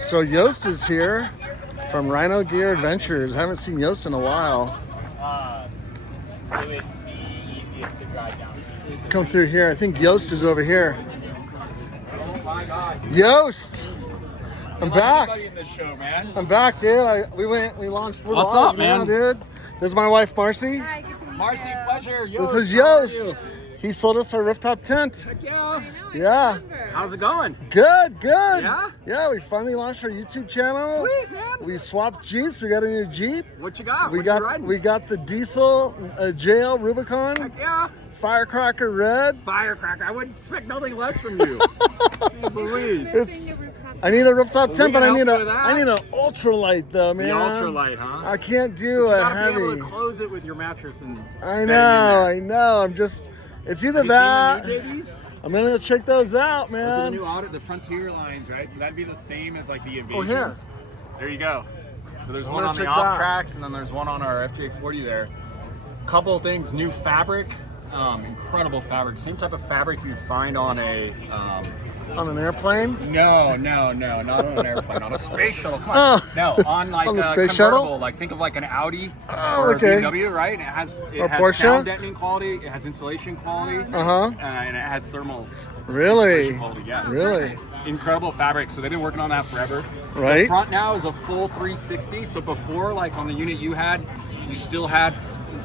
So Joost is here from Rhino Gear Adventures. I haven't seen Joost in a while. It would be easiest to drive down. Come through here. I think Joost is over here. Oh my God. Joost! I'm back. In this show, man. I'm back, dude. We launched. What's up, man? Dude. This is my wife, Marcy. Hi, good to meet Marcy, you. pleasure. This is Joost. He sold us our rooftop tent. Heck yeah. Yeah. How's it going? Good. Yeah? Yeah, we finally launched our YouTube channel. Sweet, man. We swapped Jeeps. We got a new Jeep. What you got? We What you riding? got the diesel JL Rubicon. Heck yeah. Firecracker red. Firecracker. I wouldn't expect nothing less from you. Jeez Louise. It's- I need a rooftop tent, we but I can need help you with that. an ultralight though, man. The ultralight, huh? I can't do You a gotta heavy. be able to close it with your mattress and I bedding in know. there. I'm just. It's either Have that. you seen the new JVs? I'm gonna go check those out, Those are the man. new audit, the Frontier lines, right? So that'd be the same as like the Invasions. here. There you go. So there's I one wanna on the check off that. tracks, and then there's one on our FJ40 there. Couple of things, new fabric, incredible fabric. Same type of fabric you'd find on a. On an airplane. No, not on an airplane, on a space shuttle. Come on. No, on like On the a space convertible. shuttle? Like think of like an Audi Oh, or okay. a BMW, right? And it has Or has Porsche? sound deadening quality, it has insulation quality, and it has thermal Really? insulation quality. Yeah. Really? Incredible fabric. So they've been working on that forever. Right. The front now is a full 360. So before, like on the unit you had, you still had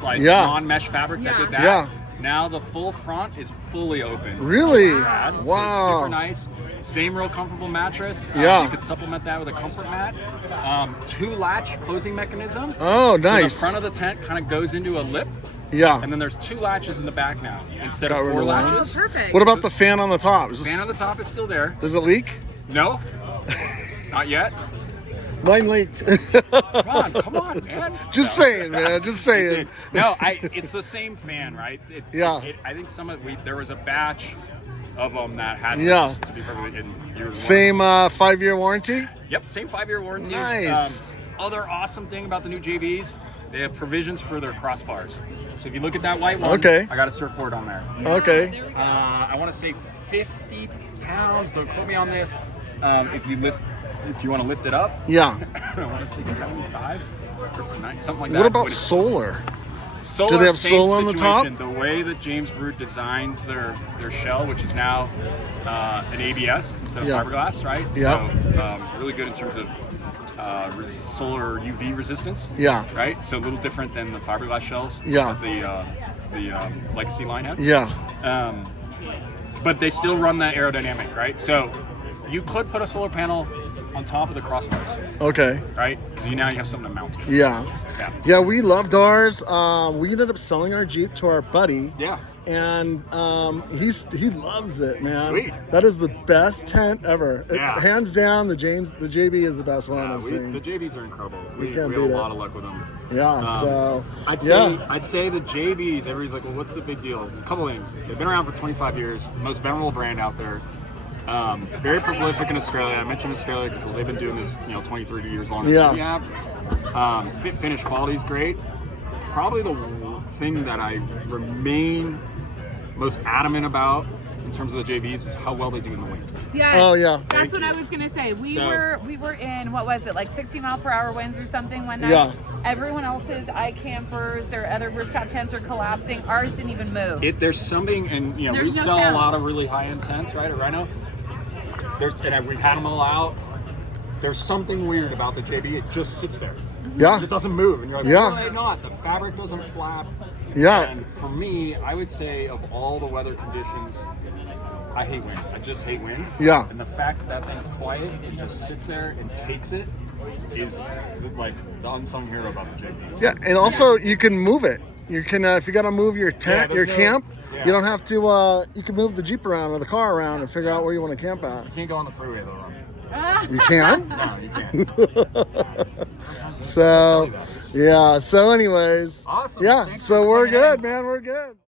like Yeah. non-mesh fabric that did that. Yeah. Now the full front is fully open. Really? Rad. So Wow. super nice. Same real comfortable mattress. Yeah. You could supplement that with a comfort mat. 2-latch closing mechanism. Oh, So nice. the front of the tent kind of goes into a lip, Yeah. and then there's 2 latches in the back now instead Got of rid 4 of one. Oh, latches. perfect. What about the fan on the top? Is this- Fan on the top is still there. does it leak? No, not yet. Mine leaked. Come on, man. Just saying, man. Just saying. No, it's the same fan, right? Yeah. I think there was a batch of them that had Yeah. this, to be perfectly in year 1. Same 5-year warranty. Yep, same 5-year warranty. Nice. Other awesome thing about the new JVs, they have provisions for their crossbars. So if you look at that white one, Okay. I got a surfboard on there. Okay. I want to say 50 pounds. Don't quote me on this. If you want to lift it up, Yeah. I want to say 75 or 90, something like that. What about When it's- solar? Solar, Do they have same solar on the top? situation. The way that James Baroud designs their shell, which is now an ABS instead of Yeah. fiberglass, right? Yeah. So really good in terms of solar UV resistance. Yeah. Right. So a little different than the fiberglass shells. Yeah. That the Legacy line had. Yeah. But they still run that aerodynamic, right? So you could put a solar panel on top of the crossbars, Okay. right? Because now you have something to mount. Yeah. Yeah. Yeah, we loved ours. We ended up selling our Jeep to our buddy. Yeah. And he loves it, man. Sweet. That is the best tent ever. Yeah. Hands down, the JB is the best one I've The seen. JBs are incredible. We can't have beat a it. lot of luck with them. Yeah. So. I'd say the JBs. Everybody's like, well, what's the big deal? A couple things. They've been around for 25 years. Most venerable brand out there. Very prolific in Australia. I mentioned Australia because they've been doing this, 20, 30 years longer Yeah. than we have. Fit finish quality is great. Probably the thing that I remain most adamant about in terms of the JBs is how well they do in the wind. Yeah. Oh, yeah. That's what I was gonna say. We were in, what was it, like 60-mile-per-hour winds or something one night. Yeah. Everyone else's iCampers, their other rooftop tents are collapsing. Ours didn't even move. There's something, and we There's no sell sound. a lot of really high-end tents, right, at Rhino. We've had them all out. There's something weird about the JB. It just sits there. Yeah. It doesn't move, and you're like, Yeah. why not? The fabric doesn't flap. Yeah. And for me, I would say of all the weather conditions, I hate wind. I just hate wind. Yeah. And the fact that thing's quiet and just sits there and takes it is like the unsung hero about the JB. Yeah, and also you can move it. You can if you got to move your tent, there's your camp. yeah. You don't have to. You can move the Jeep around or the car around and figure out where you want to camp at. You can't go on the freeway though. You can. No, you can't. So, yeah. So, anyways. Awesome. Yeah. Thanks So for we're swinging in. good, man. We're good.